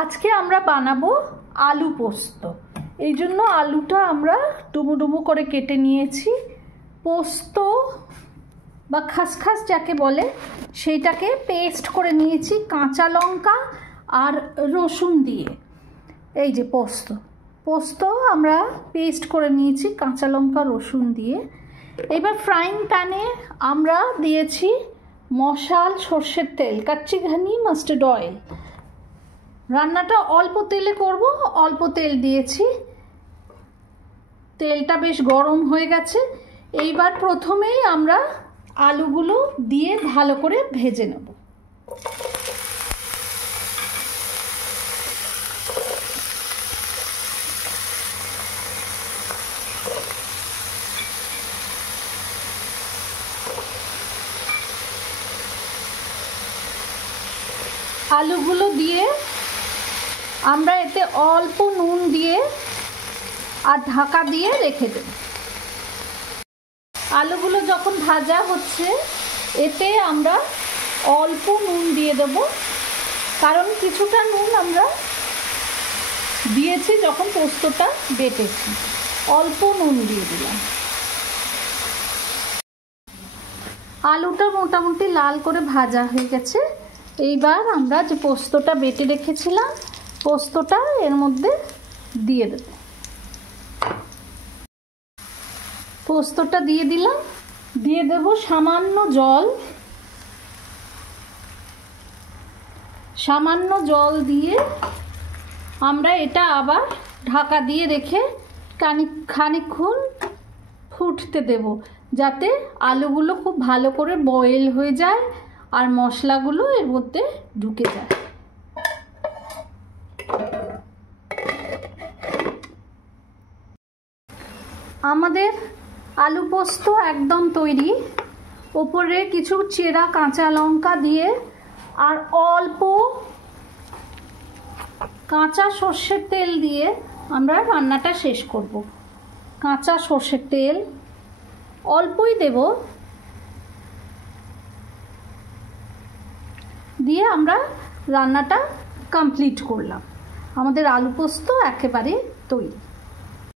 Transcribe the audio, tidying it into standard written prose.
আজকে আমরা বানাবো আলু পোস্ত। এই জন্য আলুটা আমরা ডুমো ডুমো করে কেটে নিয়েছি। পোস্ত বা খাসখাস যাকে বলে সেইটাকে পেস্ট করে নিয়েছি কাঁচা লঙ্কা আর রসুন দিয়ে। এই যে পোস্ত আমরা পেস্ট করে নিয়েছি কাঁচা লঙ্কা রসুন দিয়ে। এবার ফ্রাইং প্যানে আমরা দিয়েছি মশাল সর্ষের তেল, কাচ্চি ঘানি মাস্টার্ড অয়েল। রান্নাটা অল্প তেলে করব, অল্প তেল দিয়েছি। তেলটা বেশ গরম হয়ে গেছে। এইবার প্রথমেই আমরা আলুগুলো দিয়ে ভালো করে ভেজে নেব। আলুগুলো দিয়ে আমরা এতে অল্প নুন দিয়ে আর ঢাকা দিয়ে রেখে দেব। আলুগুলো যখন ভাজা হচ্ছে এতে আমরা অল্প নুন দিয়ে দেব, কারণ কিছুটা নুন আমরা দিয়েছি যখন পোস্তটা বেটেছি। অল্প নুন দিয়ে দিলাম। আলুটা মোটামুটি লাল করে ভাজা হয়ে গেছে। এইবার আমরা যে পোস্তটা বেটে রেখেছিলাম পোস্তটা এর মধ্যে দিয়ে দেব। পোস্তটা দিয়ে দিলাম, দিয়ে দেব সামান্য জল। সামান্য জল দিয়ে আমরা এটা আবার ঢাকা দিয়ে রেখে খানিকক্ষণ ফুটতে দেব, যাতে আলুগুলো খুব ভালো করে বয়েল হয়ে যায় আর মশলাগুলো এর মধ্যে ঢুকে যায়। আমাদের আলু পোস্ত একদম তৈরি। ওপরে কিছু চেরা কাঁচা লঙ্কা দিয়ে আর অল্প কাঁচা সর্ষের তেল দিয়ে আমরা রান্নাটা শেষ করব। কাঁচা সর্ষের তেল অল্পই দেব, দিয়ে আমরা রান্নাটা কমপ্লিট করলাম। আমাদের আলু পোস্ত একেবারে তৈরি।